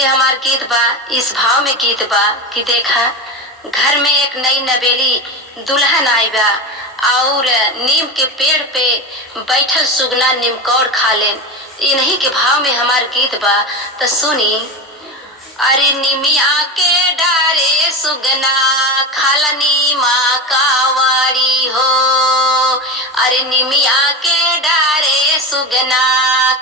के हमार गीत बा, इस भाव में गीत बा कि देखा घर में एक नई नवेली दुल्हन आई बा और नीम के पेड़ पे बैठल सुगना नीमकौड़ खा लेन। इन्हीं के भाव में हमार गीत बा तो सुनी। अरे निमिया के डारे सुगना खाला नीमा कावाड़ी हो। अरे निमिया के डारे सुगना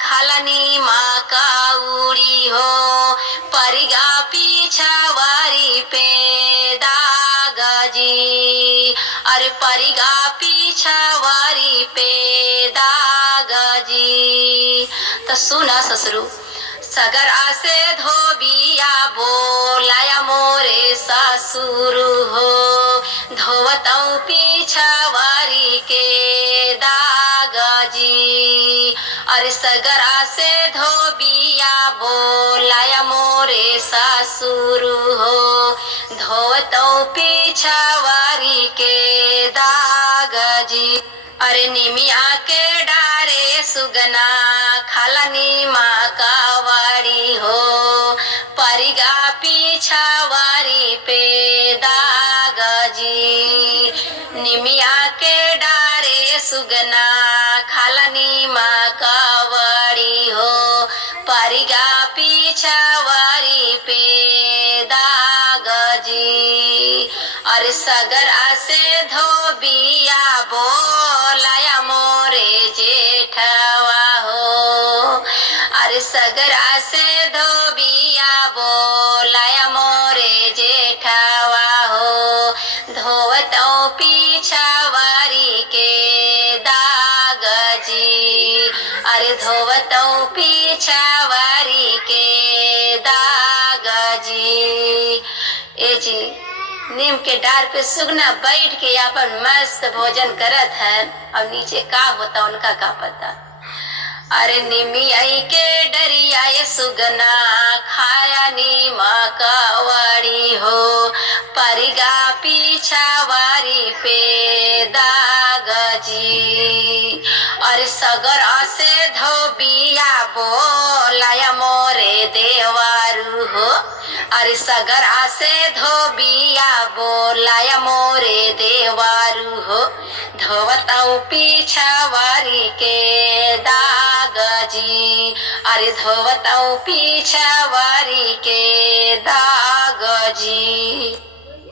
खाला नीमा काउड़ी हो। परिगा पीछावारी पे दागा जी। अरे परिगा पीछावारी पे दागा जी। तो सुना ससुरु सगर आसे धोबिया बोलाया मोरे सासुरु हो। धोवतऊ पीछावारी के दागा जी। अरे सगर आसे धोबिया बोलाया मोरे सासुरु हो। धोवतऊ पीछावारी के दागा जी। अरे निमिया के डारे सुगना खाला नीमा कावाड़ी हो। परिगा पीछावारी पे दागा जी। निमिया के डारे सुगना खाला नीमा कावाड़ी हो। परिगा पीछावारी पे दागा जी। अरे सगर आसे धोबिया बोलाया मोरे जेठवा हो। अरे सगरा से धोबिया बोलाया मोरे जेठवा हो। धोवतऊ पीछावारी के दागा जी। अरे धोवतऊ पीछावारी के दागा जी। ए जी नीम के डार पे सुगना बैठ के अपन मस्त भोजन करत है और नीचे का होता उनका का पता। अरे निमियाई के डरिया ये सुगना खाया नीमा कावाड़ी हो। परिगा पीछावारी पे दागा जी। अरे सगर से धोबिया बोलाया मोरे देवारू हो। अरे सगर से धोबिया बोलाया मोरे देवारू हो। धोवतऊ पीछावारी के दागा जी। अरे धोवतऊ पीछावारी के दागा जी।